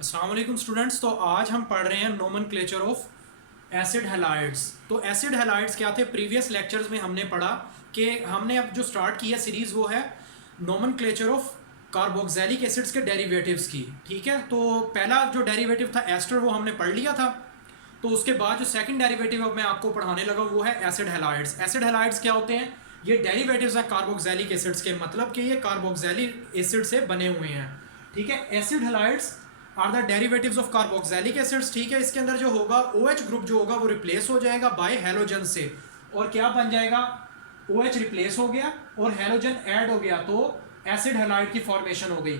अस्सलाम वालेकुम स्टूडेंट्स। तो आज हम पढ़ रहे हैं नोमेनक्लेचर ऑफ एसिड हैलाइड्स। तो एसिड हैलाइड्स क्या थे? प्रीवियस लेक्चर्स में हमने पढ़ा कि हमने अब जो स्टार्ट की है सीरीज़ वो है नोमेनक्लेचर ऑफ कार्बोक्सिलिक एसिड्स के डेरिवेटिव्स की। ठीक है, तो पहला जो डेरिवेटिव था एस्टर वो हमने पढ़ लिया था। तो उसके बाद जो सेकंड डेरिवेटिव अब मैं आपको पढ़ाने लगा वो है एसिड हैलाइड्स। एसिड हैलाइड्स क्या होते हैं? ये डेरिवेटिव्स हैं कार्बोक्सिलिक एसिड्स के, मतलब कि ये कार्बोक्सिलिक एसिड से बने हुए हैं। ठीक है, acid halides are the derivatives of carboxylic acids. ठीक है, इसके अंदर जो होगा OH ग्रुप जो होगा वो रिप्लेस हो जाएगा बाय हैलोजन से, और क्या बन जाएगा? OH रिप्लेस हो गया और हैलोजन ऐड हो गया, तो एसिड हैलाइड की फॉर्मेशन हो गई।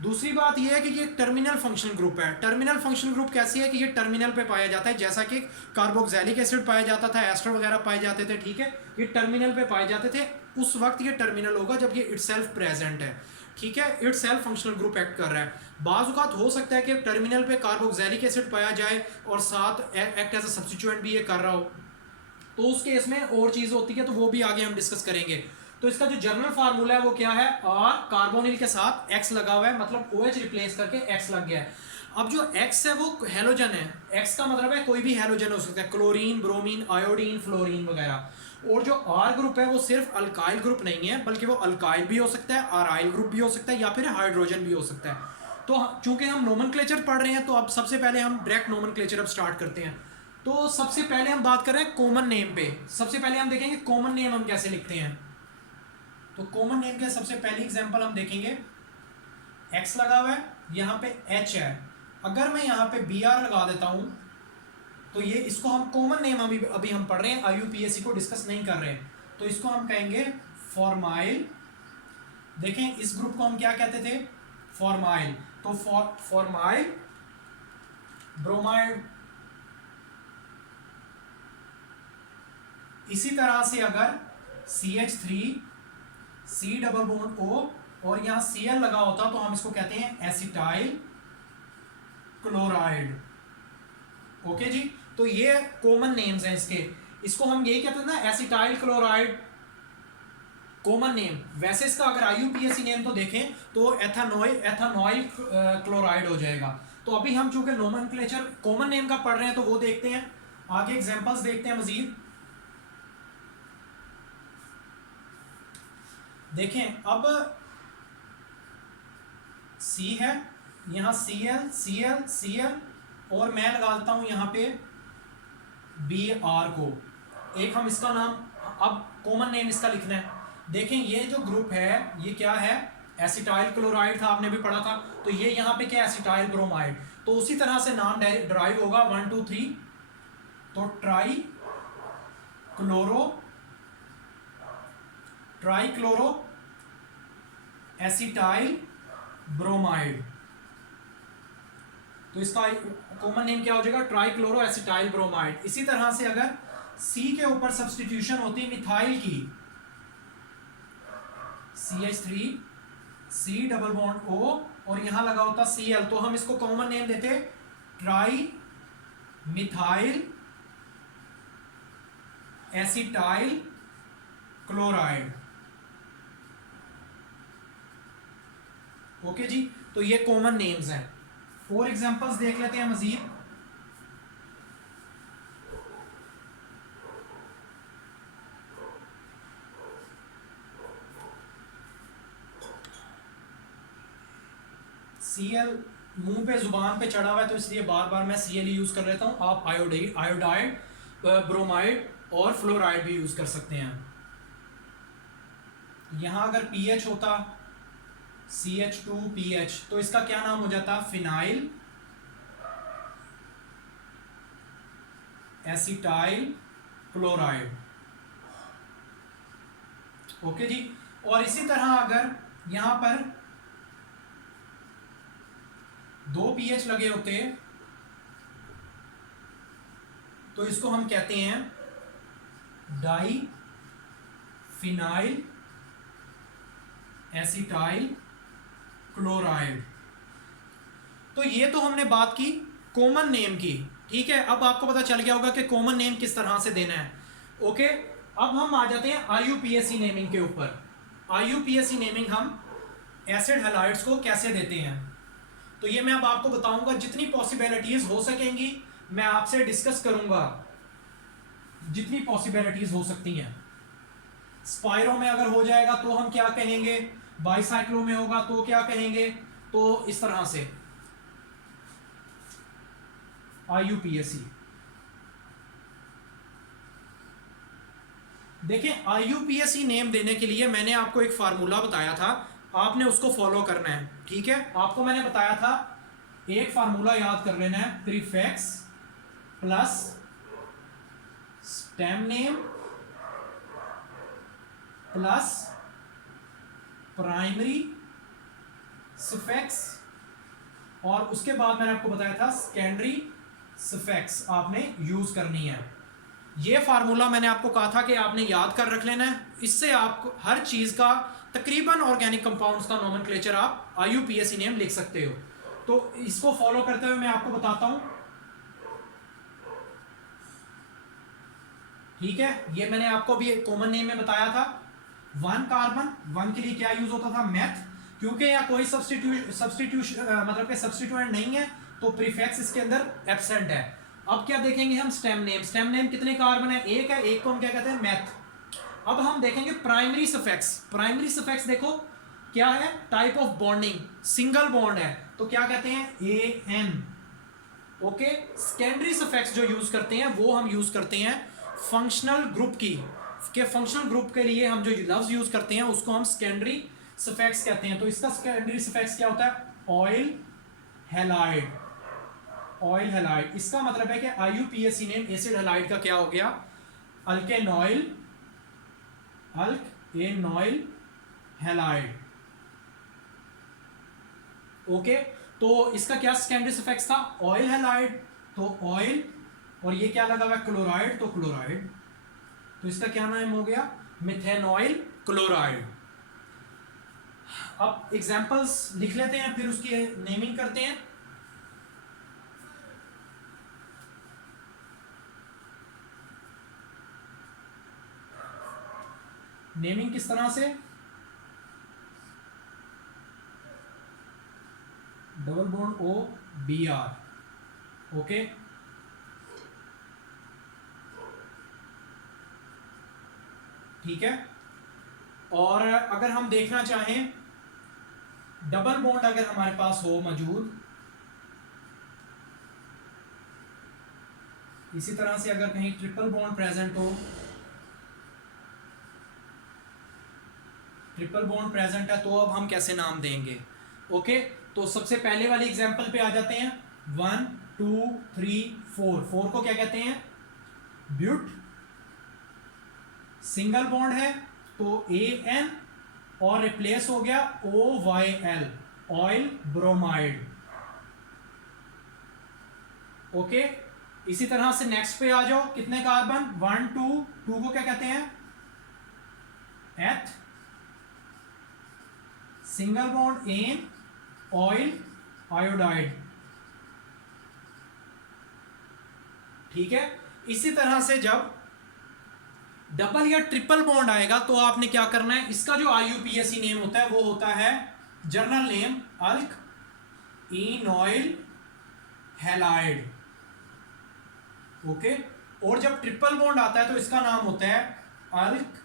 दूसरी बात यह है कि ये टर्मिनल फंक्शन ग्रुप है। टर्मिनल फंक्शन ग्रुप कैसी है कि ये टर्मिनल पे पाया जाता है, जैसा कि कार्बोक्सिलिक एसिड पाया जाता था, एस्टर वगैरह पाए जाते थे। ठीक है, ये टर्मिनल पे पाए जाते थे। उस वक्त ये टर्मिनल होगा जब ये इटसेल्फ प्रेजेंट है। ठीक है, इटसेल्फ फंक्शनल ग्रुप एक्ट कर रहा है। बाज़ औक़ात हो सकता है कि टर्मिनल पे कार्बोक्सिलिक एसिड पाया जाए और साथ एक्ट एज अ सब्स्टिट्यूएंट भी ये कर रहा हो, तो उस केस में और चीज़ होती है, तो वो भी आगे हम डिस्कस करेंगे। तो इसका जो जनरल फार्मूला है वो क्या है? R कार्बोनिल के साथ X लगा हुआ है, मतलब OH रिप्लेस करके X लग गया है। अब जो X है वो हैलोजन है। X का मतलब है कोई भी हैलोजन हो सकता है, क्लोरीन, ब्रोमीन, आयोडीन, फ्लोरीन वगैरह। और जो R ग्रुप है वो सिर्फ अल्काइल ग्रुप नहीं है, बल्कि वो अल्काइल भी हो सकता है, आराइल ग्रुप भी हो सकता है, या फिर हाइड्रोजन भी हो सकता है। तो चूंकि हम नोमेनक्लेचर पढ़ रहे हैं, तो अब सबसे पहले हम डायरेक्ट नोमेनक्लेचर अब स्टार्ट करते हैं। तो सबसे पहले हम बात कर रहे हैं कॉमन नेम पे। सबसे पहले हम देखेंगे कॉमन नेम हम कैसे लिखते हैं। तो कॉमन नेम के सबसे पहली एग्जांपल हम देखेंगे, X लगा हुआ है, यहाँ पे H है। अगर मैं यहाँ पे Br लगा देता हूँ तो ये इसको हम कॉमन नेम अभी हम पढ़ रहे हैं, IUPAC को डिस्कस नहीं कर रहे हैं, तो इसको हम कहेंगे फॉर्माइल। देखें इस ग्रुप को हम क्या कहते थे? फॉर्माइल। तो फॉर्माइल ब्रोमाइड। इसी तरह से अगर CH3 C double bond O और यहाँ Cl लगा होता तो हम इसको कहते हैं एसिटाइल क्लोराइड। ओके जी, तो ये कॉमन नेम्स हैं इसके। इसको हम यही कहते हैं ना, एसिटाइल क्लोराइड कॉमन नेम। वैसे इसका अगर IUPAC नेम तो देखें तो एथानॉइल क्लोराइड हो जाएगा। तो अभी हम चूंकि नोमेनक्लेचर कॉमन नेम का पढ़ रहे हैं तो वो देखते हैं, आगे एग्जांपल्स देखते हैं मजीद। देखें अब C है, यहाँ Cl Cl Cl और मैं लगा देता हूं यहाँ पे Br को। एक हम इसका नाम, अब कॉमन नेम इसका लिखना है। देखें ये जो ग्रुप है ये क्या है? एसिटाइल क्लोराइड था, आपने भी पढ़ा था। तो ये यहाँ पे क्या? Acetyl bromide. तो उसी तरह से नाम ड्राइव होगा 1 2 3। तो ट्राई क्लोरो एसिटाइल ब्रोमाइड। तो इसका कॉमन नेम क्या हो जाएगा? Trichloro acetyl bromide. इसी तरह से अगर C के ऊपर सब्स्टिट्यूशन होती मिथाइल की, CH3 C double bond O और यहां लगा होता Cl, तो हम इसको कॉमन नेम देते trimethylacetyl chloride. Okay जी, तो ये कॉमन नेम्स हैं। और एग्जांपल्स देख लेते हैं मजीद। Cl मुंह पे जुबान पे चढ़ा हुआ है तो इसलिए बार बार मैं Cl यूज कर लेता हूं। आप आयोडाइड, ब्रोमाइड और फ्लोराइड भी यूज कर सकते हैं। यहां अगर pH होता CH2PH तो इसका क्या नाम हो जाता? Phenyl acetyl chloride. ओके जी, और इसी तरह अगर यहां पर 2 pH लगे होते तो इसको हम कहते हैं डाई फिनाइल एसिटाइल क्लोराइड। तो ये तो हमने बात की कॉमन नेम की। ठीक है, अब आपको पता चल गया होगा कि कॉमन नेम किस तरह से देना है। ओके, अब हम आ जाते हैं IUPAC नेमिंग के ऊपर। IUPAC नेमिंग हम एसिड हैलाइड्स को कैसे देते हैं। तो ये मैं अब आपको बताऊंगा, जितनी पॉसिबिलिटीज हो सकेंगी मैं आपसे डिस्कस करूंगा, जितनी पॉसिबिलिटीज हो सकती हैं। स्पायरो में अगर हो जाएगा तो हम क्या कहेंगे, बाईसाइक्लो में होगा तो क्या कहेंगे, तो इस तरह से IUPAC। देखें, IUPAC नेम देने के लिए मैंने आपको एक फार्मूला बताया था, आपने उसको फॉलो करना है, ठीक है। आपको मैंने बताया था एक फार्मूला याद कर लेना है, prefix plus stem name plus primary suffix, और उसके बाद मैंने आपको बताया था सेकेंडरी सफिक्स आपने यूज करनी है। ये फार्मूला मैंने आपको कहा था कि आपने याद कर रख लेना है, इससे आप हर चीज का तकरीबन ऑर्गेनिक कंपाउंड्स का नोमेनक्लेचर आप IUPAC नेम लिख सकते हो। तो इसको फॉलो करते हुए मैं आपको बताता हूं, ठीक है। ये मैंने आपको भी एक कॉमन नेम में बताया था, 1 कार्बन, 1 के लिए क्या यूज होता था, मेथ, क्योंकि यहाँ कोई सब्स्टिट्यूशन मतलब कि सब्स्टिट्यूएंट नहीं है तो प्रीफिक्स इसके अंदर एब्सेंट है। अब क्या देखेंगे हम, स्टेम नेम। स्टेम नेम कितने कार्बन है, एक है, एक को हम क्या कहते हैं, मेथ। अब हम देखेंगे प्राइमरी सफिक्स। प्राइमरी सफिक्स देखो क्या है, type of bonding, single bond है तो क्या कहते हैं, AN। ओके, सेकेंडरी सफिक्स जो यूज करते हैं वो हम यूज करते हैं फंक्शनल ग्रुप की, के फंक्शनल ग्रुप के लिए हम जो लफ्ज यूज करते हैं उसको हम सेकेंडरी सफिक्स कहते हैं। तो इसका सेकेंडरी सफिक्स क्या होता है, ऑयल हैलाइड। ऑयल हैलाइड, इसका मतलब है कि IUPAC नेम एसिड हैलाइड का क्या हो गया, अल्केनॉइल, अल्केनॉइल हैलाइड। ओके, तो इसका क्या सेकेंडरी सफिक्स था, ऑयल हैलाइड, तो ऑयल, और ये क्या लगा हुआ है, क्लोराइड, तो क्लोराइड, तो इसका क्या नाम हो गया, मिथेनॉइल क्लोराइड। अब एग्जांपल्स लिख लेते हैं फिर उसकी नेमिंग करते हैं। नेमिंग किस तरह से, डबल बॉन्ड OBr, ओके। ठीक है, और अगर हम देखना चाहें डबल बॉन्ड अगर हमारे पास हो मौजूद, इसी तरह से अगर कहीं ट्रिपल बॉन्ड प्रेजेंट हो, ट्रिपल बॉन्ड प्रेजेंट है तो अब हम कैसे नाम देंगे। ओके, तो सबसे पहले वाली एग्जांपल पे आ जाते हैं, 1 2 3 4। 4 को क्या कहते हैं, ब्यूट, सिंगल बॉन्ड है तो AN, और रिप्लेस हो गया OYL, ऑयल ब्रोमाइड। ओके, इसी तरह से नेक्स्ट पे आ जाओ, कितने कार्बन, 1 2, 2 को क्या कहते हैं, eth, single bond an, oyl iodide. ठीक है, इसी तरह से जब डबल या ट्रिपल बॉन्ड आएगा तो आपने क्या करना है, इसका जो IUPAC नेम होता है वो होता है जर्नल नेम अल्क इनॉइल हैलाइड। ओके, और जब ट्रिपल बॉन्ड आता है तो इसका नाम होता है अल्क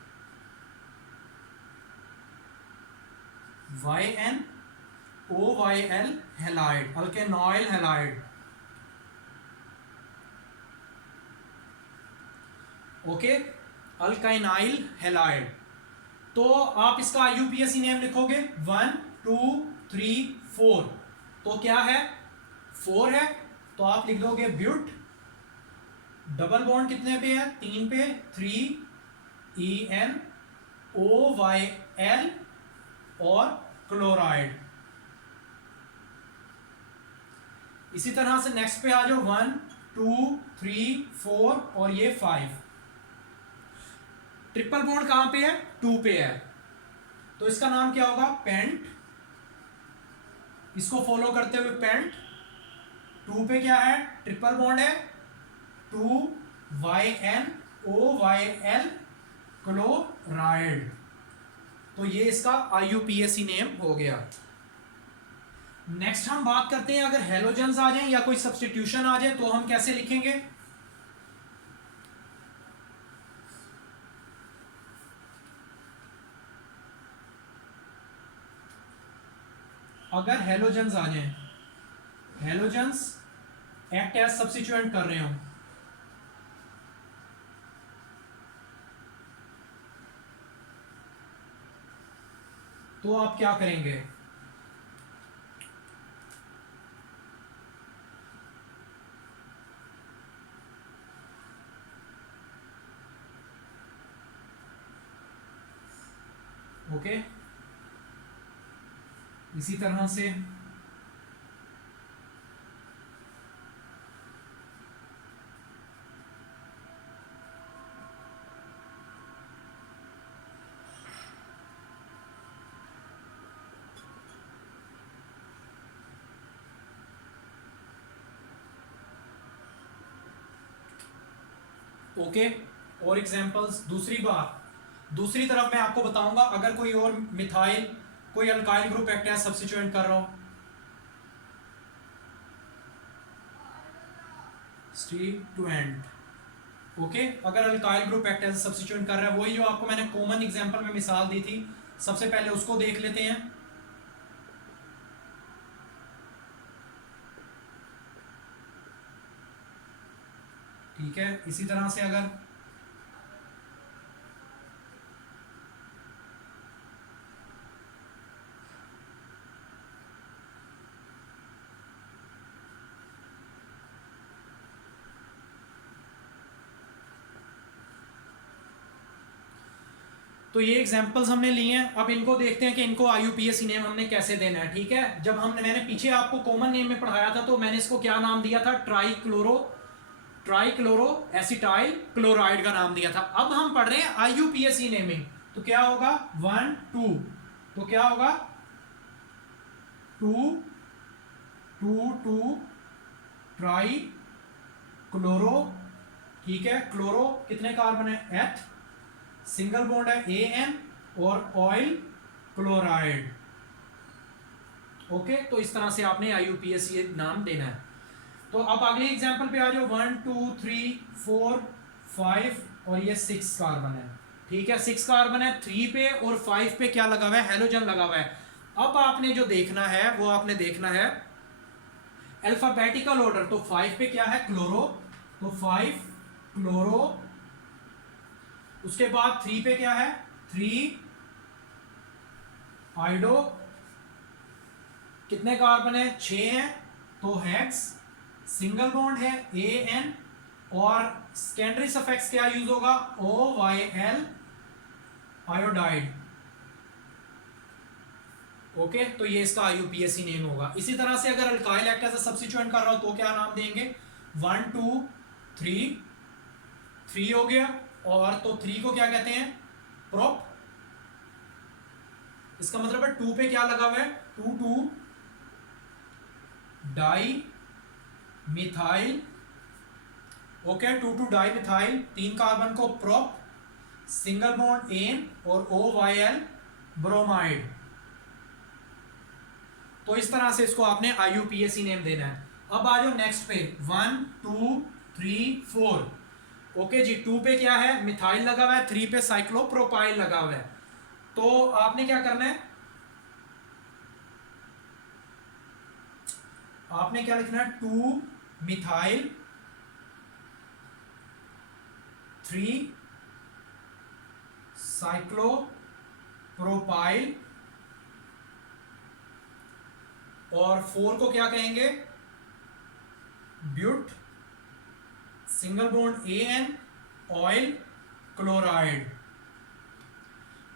YNOYL halide, alkanoyl halide. Okay, alkynyl halide. तो आप इसका IUPAC नेम लिखोगे 1 2 3 4, तो क्या है, 4 है, तो आप लिख दोगे ब्यूट, डबल बॉन्ड कितने पे है, 3 पे, 3 ENOYL, और क्लोराइड। इसी तरह से नेक्स्ट पे आ जाओ, 1 2 3 4 और ये 5। ट्रिपल बॉन्ड कहां पे है, 2 पे है, तो इसका नाम क्या होगा, पेंट। इसको फॉलो करते हुए पेंट, 2 पे क्या है, ट्रिपल बॉन्ड है, 2 YNOYL क्लोराइड। तो ये इसका IUPAC नेम हो गया। नेक्स्ट हम बात करते हैं अगर हेलोजन्स आ जाएं या कोई सब्स्टिट्यूशन आ जाए तो हम कैसे लिखेंगे। अगर हेलोजन्स आ जाएं, हेलोजन्स एक्ट एज सब्स्टिट्यूएंट कर रहे हो, तो आप क्या करेंगे। ओके, इसी तरह से ओके। और एग्जांपल्स, दूसरी बात, दूसरी तरफ मैं आपको बताऊंगा अगर कोई और मिथाइल, कोई alkyl group act as substituent कर रहा हो, सब्स्टिट्यूएंट। ओके, अगर alkyl group act as substituent कर रहा है, वही जो आपको मैंने कॉमन एग्जांपल में मिसाल दी थी, सबसे पहले उसको देख लेते हैं। ठीक है, इसी तरह से अगर तो ये एग्जांपल्स हमने लिए हैं। अब इनको देखते हैं कि इनको आईयूपीएसी नेम हमने कैसे देना है। ठीक है, जब मैंने पीछे आपको कॉमन नेम में पढ़ाया था तो मैंने इसको क्या नाम दिया था, ट्राइक्लोरो एसिटाइल क्लोराइड का नाम दिया था। अब हम पढ़ रहे हैं आईयूपीएसी नेमिंग, तो क्या होगा 1 2, तो क्या होगा 2 2 2 ट्राई क्लोरो। ठीक है, क्लोरो कितने कार्बन है, एथ, सिंगल बॉन्ड है एन, और ऑयल क्लोराइड। ओके, तो इस तरह से आपने आईयूपीएसी नाम देना है। तो अब अगले एग्जांपल पे आ जाओ, 1 2 3 4 5 और ये 6 कार्बन है। ठीक है, 6 कार्बन है, 3 पे और 5 पे क्या लगा हुआ है, हेलोजन लगा हुआ है। अब आपने जो देखना है वो आपने देखना है अल्फाबेटिकल ऑर्डर। तो 5 पे क्या है, क्लोरो, तो 5 क्लोरो। उसके बाद 3 पे क्या है, 3 आइडो, कितने कार्बन है, 6 है, तो हेक्स, सिंगल बॉन्ड है एन, और सेकेंडरी सफिक्स क्या यूज होगा, O Y L, iodide. Okay, तो ये इसका आईयूपीएसी नेम होगा। इसी तरह से अगर alkyl act as a substituent कर रहा हो तो क्या नाम देंगे, 1 2 3, 3 हो गया, और तो 3 को क्या कहते हैं, प्रोप। इसका मतलब है 2 पे क्या लगा हुआ है, 2 2 di methyl. Okay, 2 2 di methyl, 3 carbon को प्रोप, सिंगल बॉन्ड एन, और ओ वाई एल ब्रोमाइड। तो इस तरह से इसको आपने आईयूपीएसी नेम देना है। अब आ जाओ नेक्स्ट पे, 1 2 3 4। ओके जी, 2 पे क्या है, मिथाइल लगा हुआ है, 3 पे साइक्लोप्रोपाइल लगा हुआ है। तो आपने क्या करना है, आपने क्या लिखना है, 2 मिथाइल 3 साइक्लोप्रोपाइल, और 4 को क्या कहेंगे, but, single bond an, oyl chloride.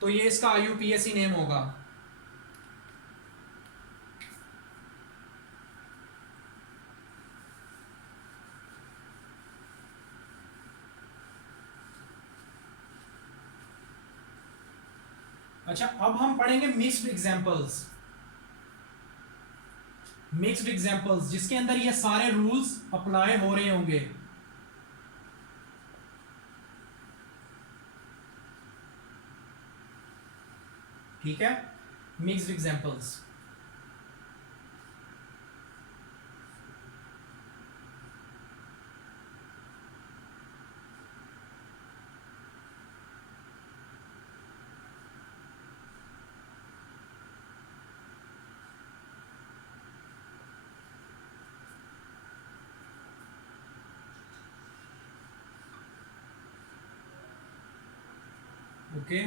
तो ये इसका आईयूपीएसी नेम होगा। अच्छा, अब हम पढ़ेंगे मिक्स्ड एग्जांपल्स। मिक्स्ड एग्जांपल्स जिसके अंदर ये सारे रूल्स अप्लाई हो रहे होंगे। ठीक है, मिक्स्ड एग्जांपल्स। ओके।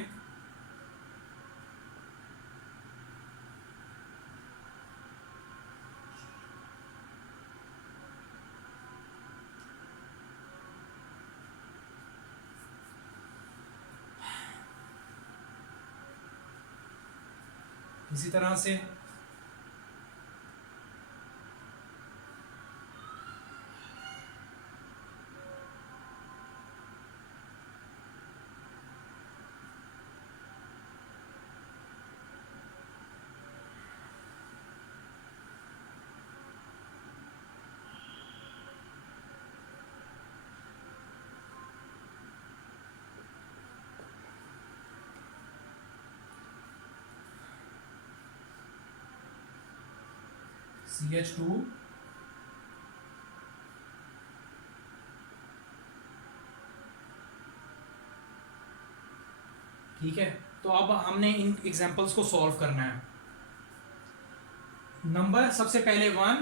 इसी तरह से CH2 ठीक है। तो अब हमने इन एग्जांपल्स को सॉल्व करना है। नंबर सबसे पहले 1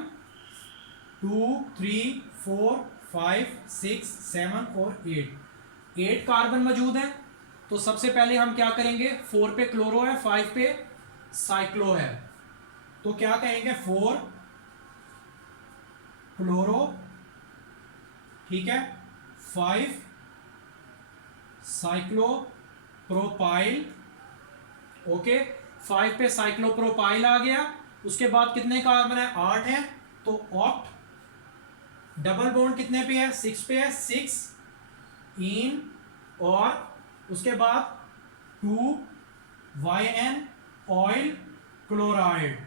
2 3 4 5 6 7 और 8 कार्बन मौजूद हैं। तो सबसे पहले हम क्या करेंगे, 4 पे क्लोरो है, 5 पे साइक्लो है, तो क्या कहेंगे 4 क्लोरो, ठीक है, 5 साइक्लो प्रोपाइल। ओके, 5 पे साइक्लो प्रोपाइल आ गया। उसके बाद कितने कार्बन है, 8 है, तो ऑक्ट। डबल बॉन्ड कितने पे है, 6 पे है, 6 इन, और उसके बाद 2 YN ऑयल क्लोराइड।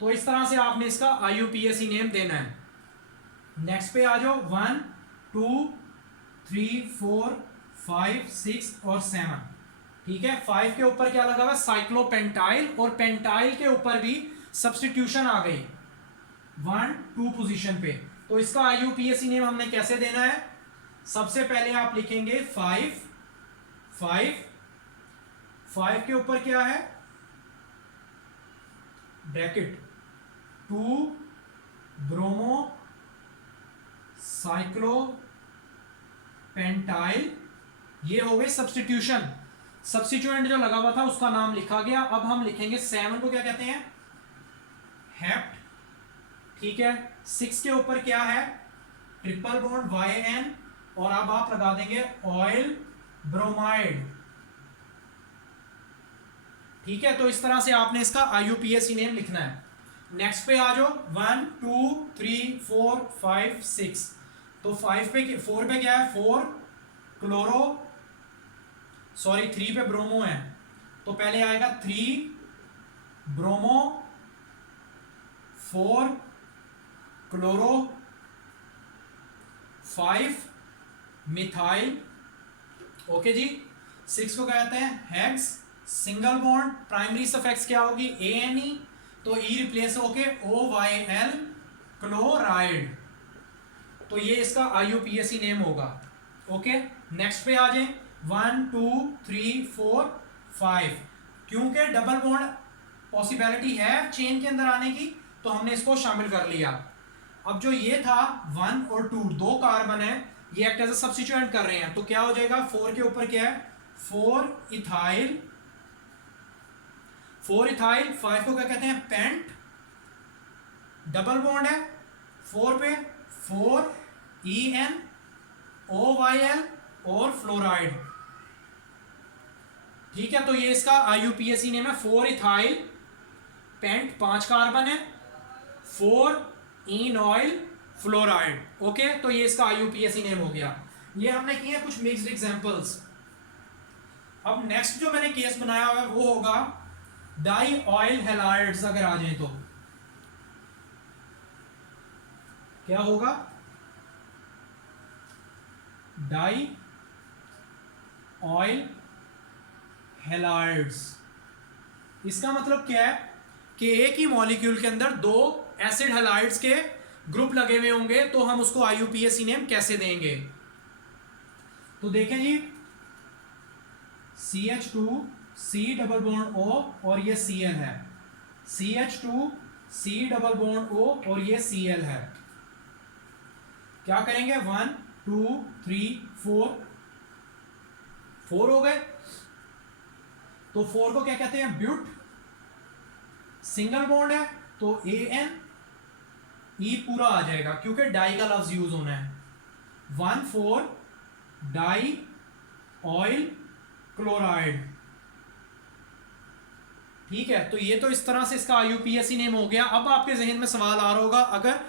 तो इस तरह से आपने इसका IUPAC नेम देना है। नेक्स्ट पे आ जाओ, 1 2 3 4 5 6 और 7, ठीक है। 5 के ऊपर क्या लगा हुआ, साइक्लोपेंटाइल, और पेंटाइल के ऊपर भी सब्स्टिट्यूशन आ गई 1 2 पोजीशन पे। तो इसका IUPAC नेम हमने कैसे देना है, सबसे पहले आप लिखेंगे 5 5 5 के ऊपर क्या है, ब्रैकेट 2 ब्रोमो साइक्लो पेंटाइल, ये हो गई सब्स्टिट्यूशन। सब्स्टिट्यूएंट जो लगा हुआ था उसका नाम लिखा गया। अब हम लिखेंगे 7 को क्या कहते हैं, हेप्ट, ठीक है। 6 के ऊपर क्या है, ट्रिपल बॉन्ड YN, और अब आप लगा देंगे ऑयल ब्रोमाइड, ठीक है। तो इस तरह से आपने इसका IUPAC नेम लिखना है। नेक्स्ट पे आ जाओ, 1 2 3 4 5 6, तो 5 पे 4 पे क्या है, 4 क्लोरो, सॉरी 3 पे ब्रोमो है, तो पहले आएगा 3 ब्रोमो 4 क्लोरो 5 मिथाइल, ओके जी। 6 को कहते हैं hex, single bond, primary suffix क्या होगी, ANE, तो E रिप्लेस होके OYL क्लोराइड। तो ये इसका IUPAC नेम होगा, ओके। नेक्स्ट पे आ जाए, 1 2 3 4 5, क्योंकि डबल बॉन्ड पॉसिबिलिटी है चेन के अंदर आने की, तो हमने इसको शामिल कर लिया। अब जो ये था 1 और 2 दो कार्बन है, ये एक्ट एज अ सब्स्टिट्यूएंट कर रहे हैं, तो क्या हो जाएगा, 4 के ऊपर क्या है, 4 इथाइल 4 इथाइल, 5 को क्या कहते हैं, पेंट, डबल बॉन्ड है 4 पे, 4 EN OYL और फ्लोराइड, ठीक है। तो ये इसका IUPAC नेम है, 4 इथाइल पेंट, 5 कार्बन है, 4 इन ऑयल फ्लोराइड, ओके। तो ये इसका IUPAC नेम हो गया। ये हमने किए कुछ मिक्स्ड एग्जांपल्स। अब नेक्स्ट जो मैंने केस बनाया हुआ है वो होगा डाई ऑयल हैलाइड्स। अगर आ जाए तो क्या होगा, डाई ऑयल हैलाइड्स। इसका मतलब क्या है कि एक ही मॉलिक्यूल के अंदर दो एसिड हैलाइड्स के ग्रुप लगे हुए होंगे, तो हम उसको IUPAC नेम कैसे देंगे। तो देखें जी, CH2 C double bond O और ये Cl है, CH2 C double bond O और ये Cl है। क्या करेंगे, 1 2 3 4 4 हो गए। तो 4 को क्या कहते हैं, ब्यूट। सिंगल बॉन्ड है तो ANE पूरा आ जाएगा क्योंकि डाई का लफ्ज यूज होना है। 1,4 डाई ऑयल क्लोराइड। ठीक है, तो ये तो इस तरह से इसका IUPAC नेम हो गया। अब आपके जहन में सवाल आ रहा होगा, अगर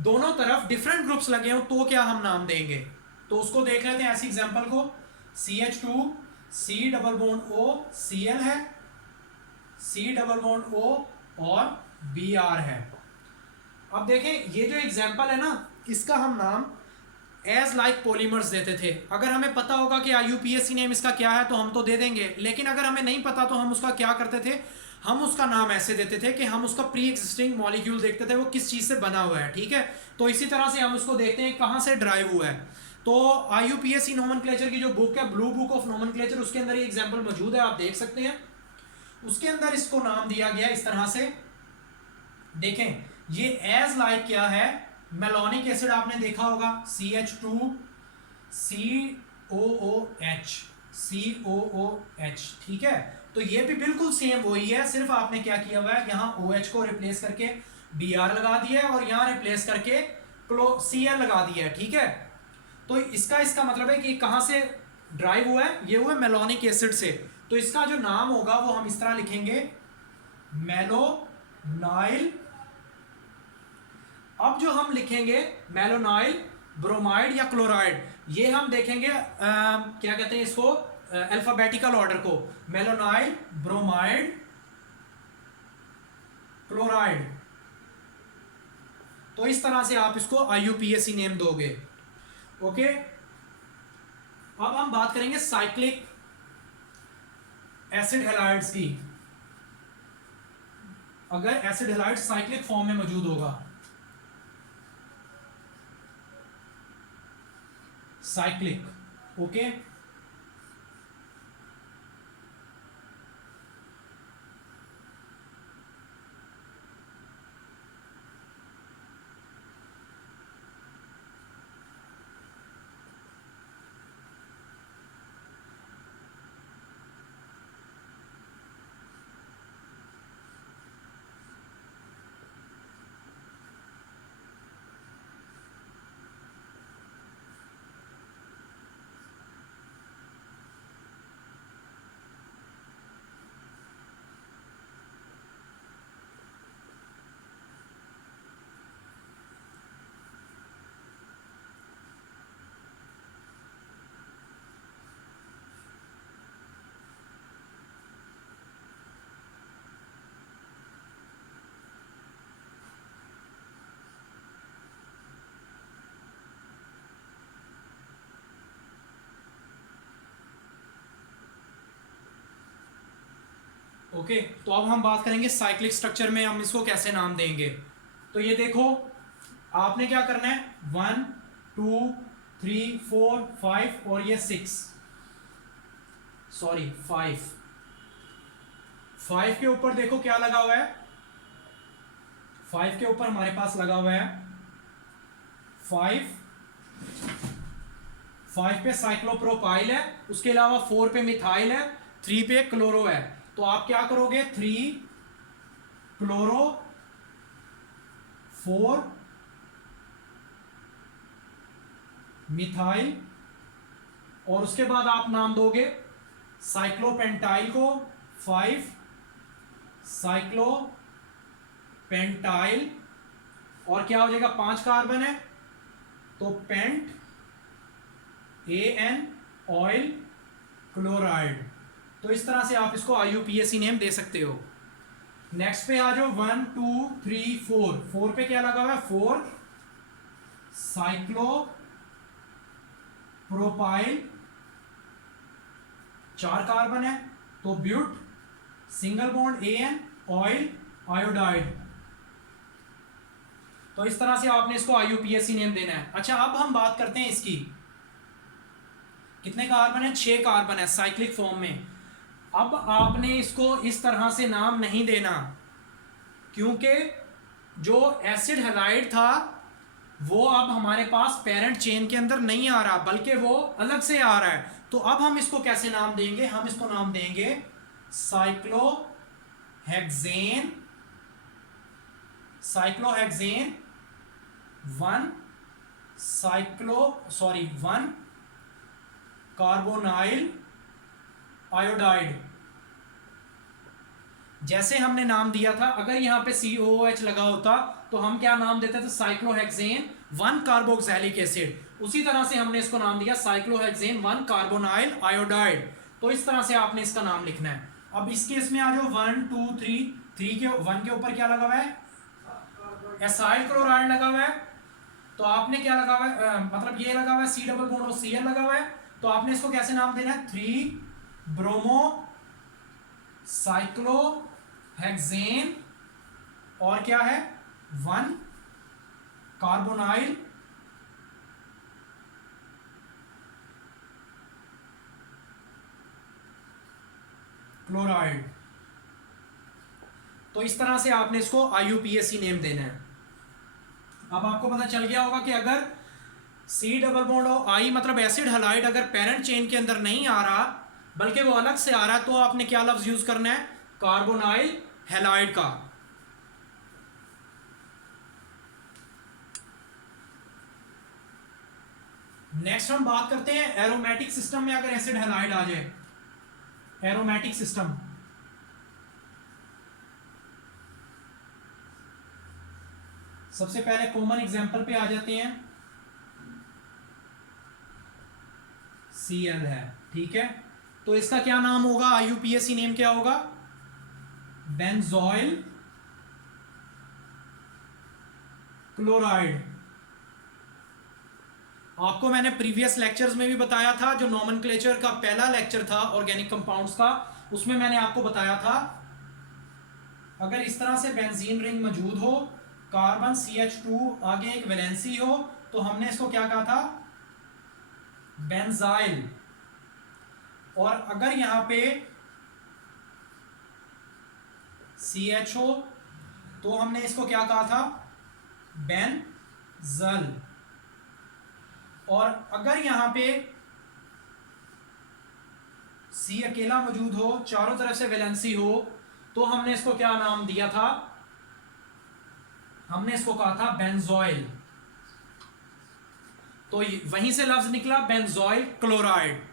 दोनों तरफ डिफरेंट ग्रुप्स लगे हो तो क्या हम नाम देंगे? तो उसको देख लेते हैं ऐसी एग्जांपल को। CH2 C double bond O Cl है, C डबल बॉन्ड O और Br है। अब देखें ये जो एग्जांपल है ना, इसका हम नाम एज लाइक पॉलीमर्स देते थे। अगर हमें पता होगा कि IUPAC नेम इसका क्या है तो हम तो दे देंगे, लेकिन अगर हमें नहीं पता तो हम उसका क्या करते थे, हम उसका नाम ऐसे देते थे कि हम उसका प्री एग्जिस्टिंग मॉलिक्यूल देखते थे वो किस चीज़ से बना हुआ है। ठीक है, तो इसी तरह से हम उसको देखते हैं कहाँ से ड्राइव हुआ है। तो IUPAC नोमेनक्लेचर की जो बुक है, ब्लू बुक ऑफ नोमेनक्लेचर, उसके अंदर ये एग्जाम्पल मौजूद है, आप देख सकते हैं। उसके अंदर इसको नाम दिया गया इस तरह से। देखें ये एज लाइक क्या है, मेलोनिक एसिड आपने देखा होगा, CH2 COOH। ठीक है, तो ये भी बिल्कुल सेम वही है, सिर्फ आपने क्या किया हुआ है, यहाँ OH को रिप्लेस करके Br लगा दिया है और यहाँ रिप्लेस करके Cl लगा दिया है। ठीक है, तो इसका मतलब है कि कहाँ से ड्राइव हुआ है, ये हुआ है मेलोनिक एसिड से। तो इसका जो नाम होगा वो हम इस तरह लिखेंगे, मेलोनाइल। अब जो हम लिखेंगे मेलोनाइल ब्रोमाइड या क्लोराइड, ये हम देखेंगे क्या कहते हैं इसको, अल्फाबेटिकल ऑर्डर को, मेलोनाइल ब्रोमाइड क्लोराइड। तो इस तरह से आप इसको IUPAC नेम दोगे। ओके, अब हम बात करेंगे साइक्लिक एसिड हैलाइड्स की। अगर एसिड हैलाइड साइक्लिक फॉर्म में मौजूद होगा, साइक्लिक। ओके, ओके, तो अब हम बात करेंगे साइक्लिक स्ट्रक्चर में हम इसको कैसे नाम देंगे। तो ये देखो, आपने क्या करना है, 1 2 3 4 5 और ये 6, सॉरी 5 के ऊपर देखो क्या लगा हुआ है, 5 के ऊपर हमारे पास लगा हुआ है 5 पे साइक्लोप्रोपाइल है, उसके अलावा 4 पे मिथाइल है, 3 पे क्लोरो है। तो आप क्या करोगे, 3 क्लोरो 4 मिथाइल, और उसके बाद आप नाम दोगे साइक्लोपेंटाइल को 5 साइक्लोपेंटाइल, और क्या हो जाएगा, 5 कार्बन है तो पेंट AN ऑयल क्लोराइड। तो इस तरह से आप इसको IUPAC नेम दे सकते हो। नेक्स्ट पे आ जाओ, 1 2 3 4 पे क्या लगा हुआ है, 4 साइक्लोप्रोपाइल, 4 कार्बन है तो but, single bond AN oyl iodide. तो इस तरह से आपने इसको IUPAC नेम देना है। अच्छा, अब हम बात करते हैं इसकी, कितने कार्बन है, 6 कार्बन है साइक्लिक फॉर्म में। अब आपने इसको इस तरह से नाम नहीं देना, क्योंकि जो एसिड हैलाइड था वो अब हमारे पास पेरेंट चेन के अंदर नहीं आ रहा, बल्कि वो अलग से आ रहा है। तो अब हम इसको कैसे नाम देंगे? हम इसको नाम देंगे cyclohexane, cyclohexane one one carbonyl iodide. जैसे हमने नाम दिया था, अगर यहां पे COOH लगा होता तो हम क्या नाम देते थे? Cyclohexane one carboxylic acid. उसी तरह से हमने इसको नाम दिया साइक्लोहेक्सेन वन कार्बोनाइल आयोडाइड। तो इस तरह से आपने इसका नाम लिखना है। अब इस केस में आ जाओ 1 2 3, 3 के 1 के ऊपर क्या लगा हुआ है? एसाइल क्लोराइड लगा हुआ है। तो आपने क्या लगा हुआ है? मतलब ये लगा हुआ है C डबल बॉन्ड और Cl लगा हुआ है। तो आपने इसको कैसे नाम देना है? 3 ब्रोमो साइक्लोहेक्सेन और क्या है? 1 कार्बोनाइल क्लोराइड। तो इस तरह से आपने इसको IUPAC नेम देना है। अब आपको पता चल गया होगा कि अगर C डबल बॉन्ड और I मतलब एसिड हैलाइड अगर पेरेंट चेन के अंदर नहीं आ रहा बल्कि वो अलग से आ रहा है, तो आपने क्या लफ्ज यूज करना है? कार्बोनाइल हैलाइड का। नेक्स्ट हम बात करते हैं एरोमेटिक सिस्टम में अगर एसिड हैलाइड आ जाए। एरोमेटिक सिस्टम, सबसे पहले कॉमन एग्जांपल पे आ जाते हैं। Cl है, ठीक है। तो इसका क्या नाम होगा? IUPAC नेम क्या होगा? Benzoyl chloride. आपको मैंने प्रीवियस लेक्चर्स में भी बताया था, जो नोमेनक्लेचर का पहला लेक्चर था ऑर्गेनिक कंपाउंड्स का, उसमें मैंने आपको बताया था अगर इस तरह से बेंजीन रिंग मौजूद हो, कार्बन CH2 आगे एक वैलेंसी हो, तो हमने इसको क्या कहा था? बेंजाइल। और अगर यहां पे CH हो तो हमने इसको क्या कहा था? बेंजल। और अगर यहां पे C अकेला मौजूद हो, चारों तरफ से वैलेंसी हो, तो हमने इसको क्या नाम दिया था? हमने इसको कहा था बेंजोइल। तो वहीं से लफ्ज निकला बेंजोइल क्लोराइड।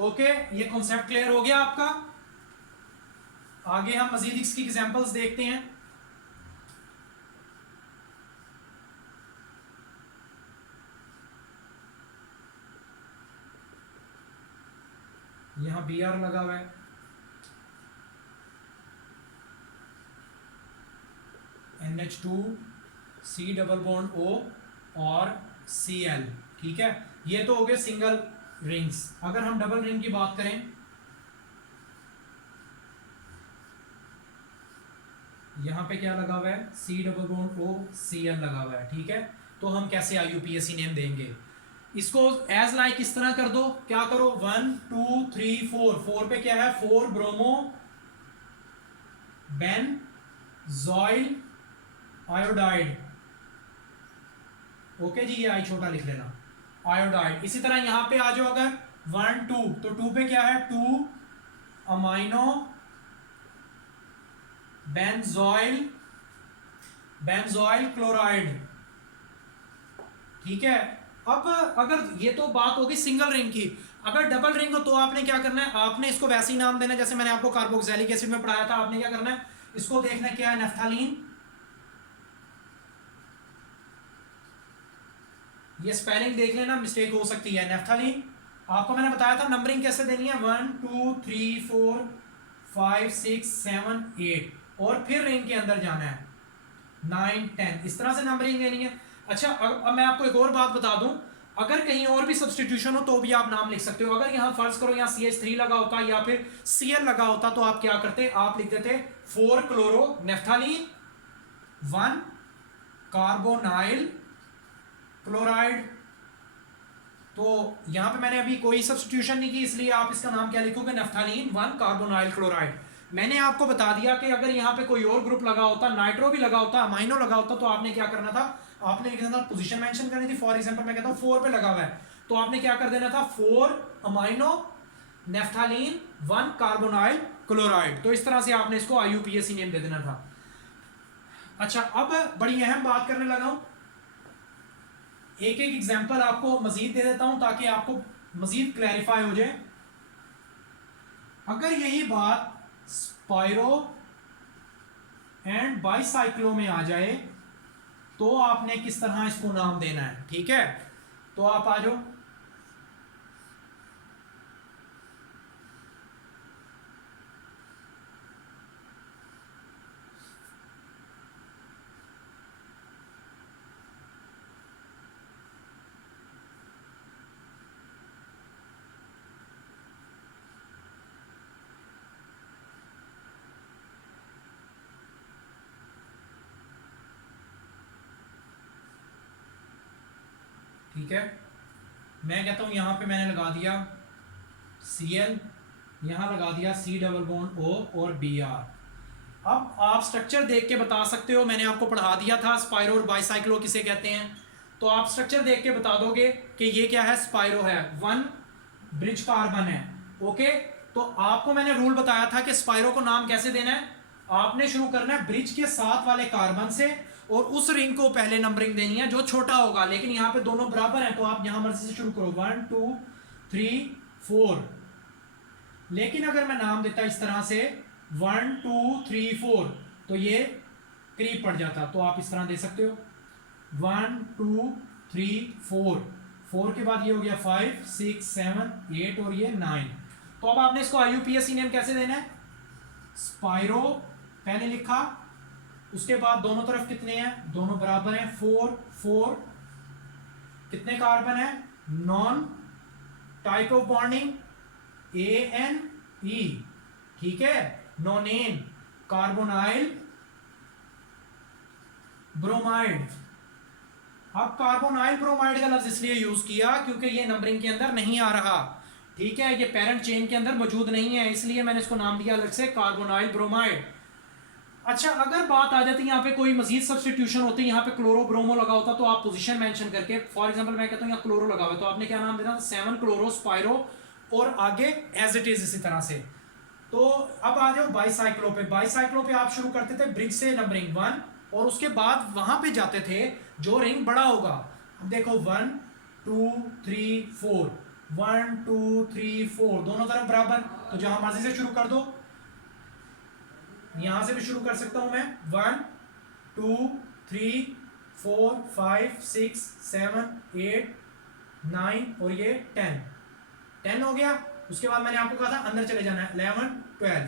ओके, ये कॉन्सेप्ट क्लियर हो गया आपका? आगे हम मजीद इसकी एग्जांपल्स देखते हैं। यहां Br लगा हुआ है, NH2 C double bond O और Cl, ठीक है। ये तो हो गए सिंगल रिंग्स। अगर हम डबल रिंग की बात करें, यहां पे क्या लगा हुआ है? C double bond O Cl लगा हुआ है, ठीक है। तो हम कैसे IUPAC नेम देंगे? इसको एज लाइक इस तरह कर दो। क्या करो? 1 2 3 4, 4 पे क्या है? 4 ब्रोमो बेंजोइल आयोडाइड। ओके जी, ये आई छोटा लिख लेना, आयोडाइड। इसी तरह यहां पे आ जाओ, अगर 1 2, तो 2 पे क्या है? 2 अमाइनो बेंजोइल क्लोराइड, ठीक है। अब अगर ये तो बात होगी सिंगल रिंग की, अगर डबल रिंग हो तो आपने क्या करना है? आपने इसको वैसे ही नाम देना है जैसे मैंने आपको कार्बोक्सिलिक एसिड में पढ़ाया था। आपने क्या करना है? इसको देखना क्या है? नेफ्थालीन। ये स्पेलिंग देख लेना, मिस्टेक हो सकती है। नेफ्थालीन आपको मैंने बताया था नंबरिंग कैसे देनी है, 1 2 3 4 5 6 7 8, और फिर रिंग के अंदर जाना है 9 10, इस तरह से नंबरिंग देनी है। अच्छा, अब मैं आपको एक और बात बता दूं, अगर कहीं और भी सब्सटीट्यूशन हो तो भी आप नाम लिख सकते हो। अगर यहां फर्ज करो यहाँ CH3 लगा होता या फिर Cl लगा होता, तो आप क्या करते? आप लिख देते 4 क्लोरो नेफ्थालीन 1 कार्बोनाइल क्लोराइड। तो यहां पे मैंने अभी कोई सब्सटीट्यूशन नहीं की, इसलिए आप इसका नाम क्या लिखोगे? नेफ्थालीन 1 कार्बोनाइल क्लोराइड। मैंने आपको बता दिया कि अगर यहां पे कोई और ग्रुप लगा होता, नाइट्रो भी लगा होता, अमाइनो लगा होता, तो आपने क्या करना था? आपने लिखना था पोजीशन मेंशन करनी थी, फॉर एग्जांपल मैं कहता हूँ 4 पे लगा हुआ है, तो आपने क्या कर देना था 4 अमाइनो नेफ्थालीन 1 कार्बोनाइल क्लोराइड। तो इस तरह से आपने इसको IUPAC नेम दे देना था। अच्छा, अब बड़ी अहम बात करने लगा हूं, एक एक एग्जांपल आपको मजीद दे देता हूं ताकि आपको मजीद क्लैरिफाई हो जाए। अगर यही बात स्पाइरो एंड बाईसाइक्लो में आ जाए तो आपने किस तरह इसको नाम देना है, ठीक है? तो आप आ जाओ। ठीक है, मैं कहता हूं यहां पे मैंने लगा दिया Cl, यहां लगा दिया C डबल बॉन्ड O और Br। अब आप स्ट्रक्चर देख के बता सकते हो, मैंने आपको पढ़ा दिया था स्पाइरो और बाईसाइक्लो किसे कहते हैं। तो आप स्ट्रक्चर देख के बता दोगे कि ये क्या है, स्पाइरो है, 1 ब्रिज कार्बन है। ओके, तो आपको मैंने रूल बताया था कि स्पाइरो को नाम कैसे देना है। आपने शुरू करना है ब्रिज के साथ वाले कार्बन से और उस रिंग को पहले नंबरिंग देनी है जो छोटा होगा, लेकिन यहाँ पे दोनों बराबर हैं तो आप यहां मर्जी से शुरू करो 1 2 3 4। लेकिन अगर मैं नाम देता इस तरह से 1 2 3 4 तो ये करीब पड़ जाता, तो आप इस तरह दे सकते हो 1 2 3 4, 4 के बाद ये हो गया 5 6 7 8 और ये 9। तो अब आपने इसको IUPAC नेम कैसे देना है, स्पाइरो पहले लिखा, उसके बाद दोनों तरफ कितने हैं, दोनों बराबर हैं 4 4, कितने कार्बन है, non, type of bonding ANE, ठीक है, नोनेन कार्बोनाइल ब्रोमाइड। अब कार्बोनाइल ब्रोमाइड का लफ्ज इसलिए यूज किया क्योंकि ये नंबरिंग के अंदर नहीं आ रहा, ठीक है, ये पेरेंट चेन के अंदर मौजूद नहीं है, इसलिए मैंने इसको नाम दिया अलग से कार्बोनाइल ब्रोमाइड। अच्छा, अगर बात आ जाती यहाँ पे कोई मजीद सब्सटीट्यूशन होती, यहाँ पे क्लोरो ब्रोमो लगा होता तो आप पोजीशन मेंशन करके, फॉर एग्जांपल मैं कहता हूँ यहाँ क्लोरो लगा हुआ है तो आपने क्या नाम देना था 7 क्लोरो स्पाइरो और आगे एज इट इज इसी तरह से। तो अब आ जाओ बाईसाइक्लो पे। बाईसाइक्लो पे आप शुरू करते थे ब्रिज से नंबरिंग 1 और उसके बाद वहां पे जाते थे जो रिंग बड़ा होगा। अब देखो 1 2 3 4, 1 2 3 4 दोनों तरफ बराबर, तो जहां मर्जी से शुरू कर दो, यहां से भी शुरू कर सकता हूं मैं 1 2 3 4 5 6 7 8 9 और ये 10 हो गया। उसके बाद मैंने आपको कहा था अंदर चले जाना है 11 12।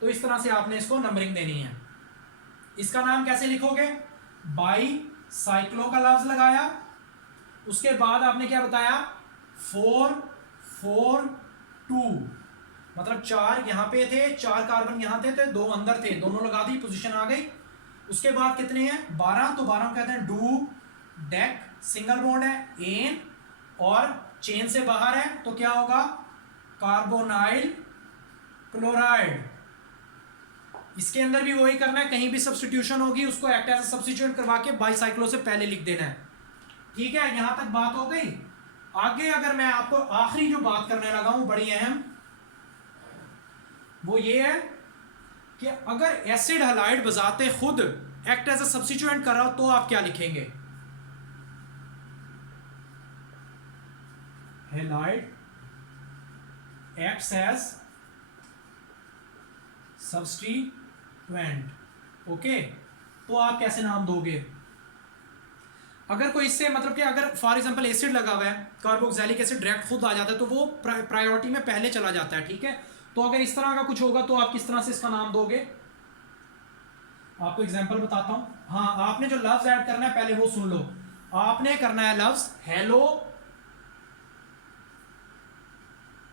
तो इस तरह से आपने इसको नंबरिंग देनी है। इसका नाम कैसे लिखोगे, बाई साइक्लो का लफ्ज लगाया, उसके बाद आपने क्या बताया 4 4 2, मतलब 4 यहां पे थे, 4 कार्बन यहां थे तो 2 अंदर थे, दोनों लगा दी, पोजीशन आ गई। उसके बाद कितने हैं 12, तो 12 कहते हैं डू डेक, सिंगल बॉन्ड है, एन और चेन से बाहर है तो क्या होगा कार्बोनाइल क्लोराइड। इसके अंदर भी वही करना है, कहीं भी सब्स्टिट्यूशन होगी उसको एक्ट एज सब्स्टिट्यूट करवा के बाईसाइक्लो से पहले लिख देना है, ठीक है। यहां तक बात हो गई। आगे अगर मैं आपको आखिरी जो बात करने लगा हूं बड़ी अहम, वो ये है कि अगर एसिड हैलाइड बजाते खुद एक्ट एज अ सब्स्टिट्यूएंट कर रहा हो तो आप क्या लिखेंगे, halide acts as substituent, okay, तो आप कैसे नाम दोगे। अगर कोई इससे मतलब कि अगर फॉर एग्जांपल एसिड लगा हुआ है, कार्बोक्सिलिक एसिड डायरेक्ट खुद आ जाता है तो वो प्रायोरिटी में पहले चला जाता है, ठीक है। तो अगर इस तरह का कुछ होगा तो आप किस तरह से इसका नाम दोगे, आपको एग्जांपल बताता हूं। हाँ, आपने जो लफ्ज ऐड करना है पहले वो सुन लो। आपने करना है लफ्ज हेलो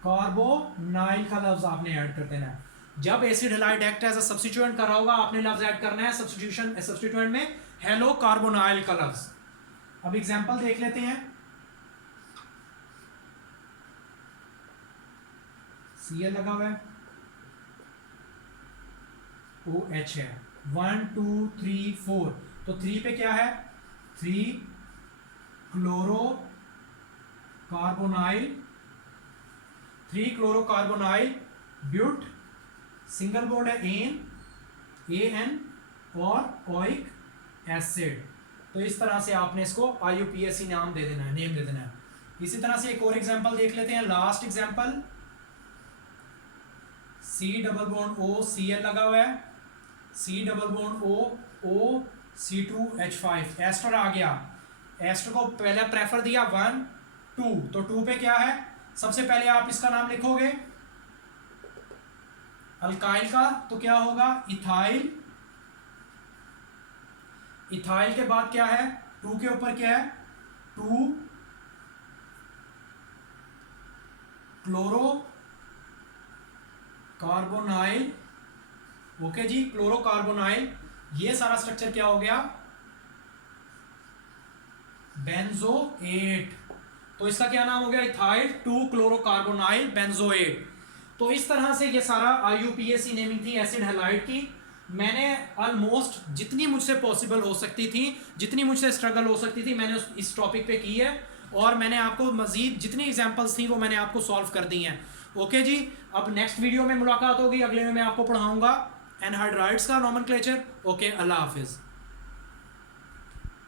कार्बोनाइल का लफ्ज आपने ऐड कर देना है। जब acid halide act as a substituent कर रहा होगा आपने लफ्ज ऐड करना है सब्स्टिट्यूएंट में हेलो कार्बोनाइल का लफ्ज। अब एग्जांपल देख लेते हैं। Cl लगा हुआ है, OH है, 1 2 3 4, तो 3 पे क्या है 3 chloro carbonyl, 3 chloro carbonyl but, single bond है AN और ओइक एसिड। तो इस तरह से आपने इसको IUPAC नेम दे देना है। इसी तरह से एक और एग्जांपल देख लेते हैं, last example, C double bond O Cl लगा हुआ है, C double bond O C2H5, ester आ गया। एस्टर को पहले प्रेफर दिया 1 2, तो 2 पे क्या है, सबसे पहले आप इसका नाम लिखोगे अल्काइल का, तो क्या होगा इथाइल। इथाइल के बाद क्या है, 2 के ऊपर क्या है 2 क्लोरो कार्बोनाइल। ओके जी, क्लोरो कार्बोनाइल, ये सारा स्ट्रक्चर क्या हो गया बेंजोएट। तो इसका क्या नाम हो गया इथाइल 2 क्लोरो कार्बोनाइल बेंजोएट। तो इस तरह से ये सारा IUPAC नेमिंग थी एसिड हैलाइड की। मैंने ऑलमोस्ट जितनी मुझसे पॉसिबल हो सकती थी, जितनी मुझसे स्ट्रगल हो सकती थी, मैंने इस टॉपिक पे की है, और मैंने आपको मजीद जितनी एग्जांपल्स थी वो मैंने आपको सॉल्व कर दी हैं। ओके जी, अब नेक्स्ट वीडियो में मुलाकात होगी, अगले में मैं आपको पढ़ाऊंगा एनहाइड्राइड्स का नोमेनक्लेचर। ओके, अल्लाह हाफिज़।